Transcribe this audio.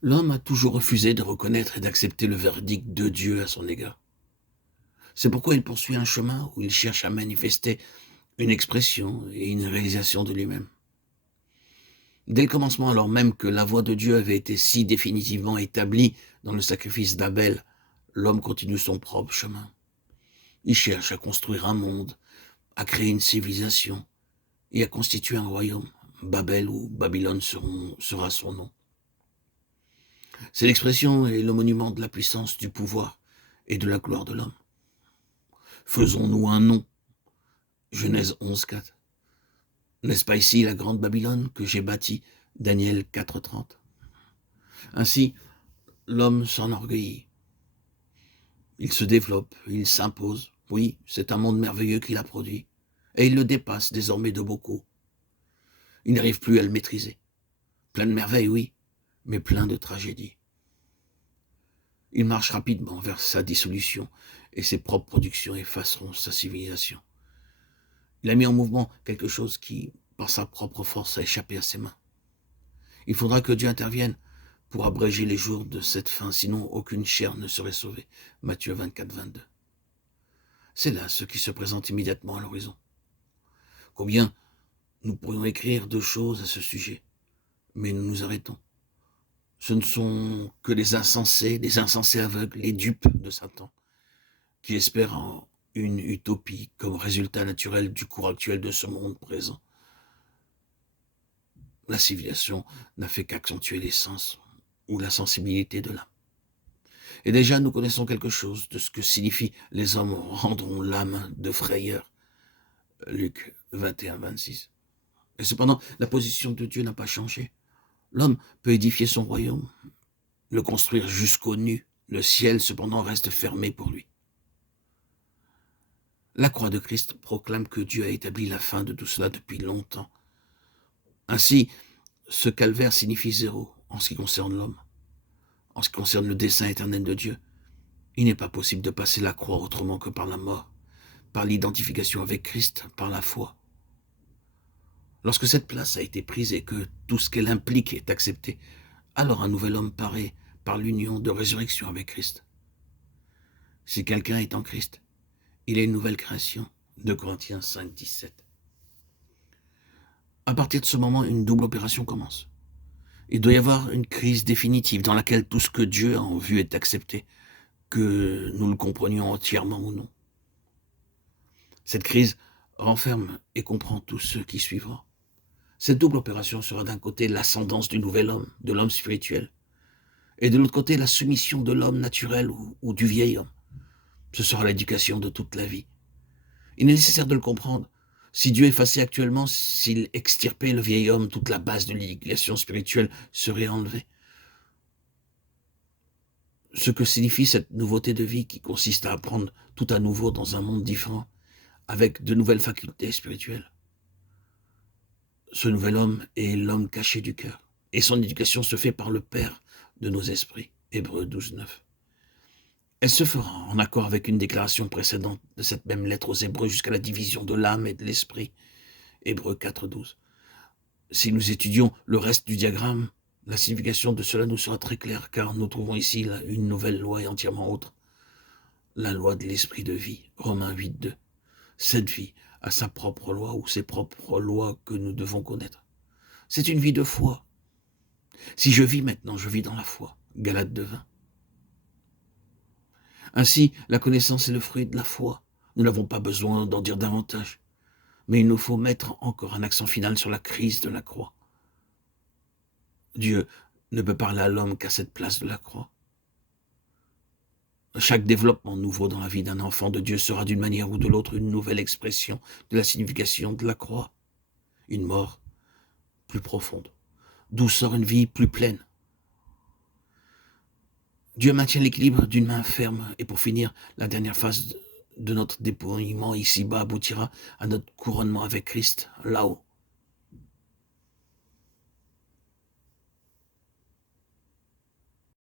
L'homme a toujours refusé de reconnaître et d'accepter le verdict de Dieu à son égard. C'est pourquoi il poursuit un chemin où il cherche à manifester une expression et une réalisation de lui-même. Dès le commencement, alors même que la voix de Dieu avait été si définitivement établie dans le sacrifice d'Abel, l'homme continue son propre chemin. Il cherche à construire un monde, à créer une civilisation et à constituer un royaume. Babel ou Babylone sera son nom. C'est l'expression et le monument de la puissance, du pouvoir et de la gloire de l'homme. Faisons-nous un nom. Genèse 11.4. N'est-ce pas ici la grande Babylone que j'ai bâtie? Daniel 4.30. Ainsi, l'homme s'enorgueillit. Il se développe, il s'impose. Oui, c'est un monde merveilleux qu'il a produit. Et il le dépasse désormais de beaucoup. Il n'arrive plus à le maîtriser. Plein de merveilles, oui, mais plein de tragédies. Il marche rapidement vers sa dissolution et ses propres productions effaceront sa civilisation. Il a mis en mouvement quelque chose qui, par sa propre force, a échappé à ses mains. Il faudra que Dieu intervienne pour abréger les jours de cette fin, sinon aucune chair ne serait sauvée. Matthieu 24, 22. C'est là ce qui se présente immédiatement à l'horizon. Combien nous pourrions écrire de choses à ce sujet, mais nous nous arrêtons. Ce ne sont que des insensés aveugles, les dupes de Satan, qui espèrent en une utopie comme résultat naturel du cours actuel de ce monde présent. La civilisation n'a fait qu'accentuer l'essence ou la sensibilité de l'âme. Et déjà, nous connaissons quelque chose de ce que signifie les hommes rendront l'âme de frayeur. Luc 21, 26. Et cependant, la position de Dieu n'a pas changé. L'homme peut édifier son royaume, le construire jusqu'aux nues. Le ciel, cependant, reste fermé pour lui. La croix de Christ proclame que Dieu a établi la fin de tout cela depuis longtemps. Ainsi, ce calvaire signifie zéro en ce qui concerne l'homme. En ce qui concerne le dessein éternel de Dieu, il n'est pas possible de passer la croix autrement que par la mort, par l'identification avec Christ, par la foi. Lorsque cette place a été prise et que tout ce qu'elle implique est accepté, alors un nouvel homme paraît par l'union de résurrection avec Christ. Si quelqu'un est en Christ, il est une nouvelle création. 2 Corinthiens 5, 17. À partir de ce moment, une double opération commence. Il doit y avoir une crise définitive dans laquelle tout ce que Dieu a en vue est accepté, que nous le comprenions entièrement ou non. Cette crise renferme et comprend tous ceux qui suivront. Cette double opération sera d'un côté l'ascendance du nouvel homme, de l'homme spirituel, et de l'autre côté la soumission de l'homme naturel ou du vieil homme. Ce sera l'éducation de toute la vie. Il est nécessaire de le comprendre. Si Dieu effaçait actuellement, s'il extirpait le vieil homme, toute la base de l'éducation spirituelle serait enlevée. Ce que signifie cette nouveauté de vie qui consiste à apprendre tout à nouveau dans un monde différent, avec de nouvelles facultés spirituelles. Ce nouvel homme est l'homme caché du cœur, et son éducation se fait par le Père de nos esprits. Hébreux 12, 9. Elle se fera en accord avec une déclaration précédente de cette même lettre aux Hébreux jusqu'à la division de l'âme et de l'esprit. Hébreux 4, 12. Si nous étudions le reste du diagramme, la signification de cela nous sera très claire, car nous trouvons ici une nouvelle loi et entièrement autre. La loi de l'esprit de vie, Romains 8, 2. Cette vie a sa propre loi ou ses propres lois que nous devons connaître. C'est une vie de foi. Si je vis maintenant, je vis dans la foi. Galates 2, 20. Ainsi, la connaissance est le fruit de la foi. Nous n'avons pas besoin d'en dire davantage. Mais il nous faut mettre encore un accent final sur la crise de la croix. Dieu ne peut parler à l'homme qu'à cette place de la croix. Chaque développement nouveau dans la vie d'un enfant de Dieu sera d'une manière ou de l'autre une nouvelle expression de la signification de la croix. Une mort plus profonde, d'où sort une vie plus pleine. Dieu maintient l'équilibre d'une main ferme, et pour finir, la dernière phase de notre dépouillement ici-bas aboutira à notre couronnement avec Christ, là-haut,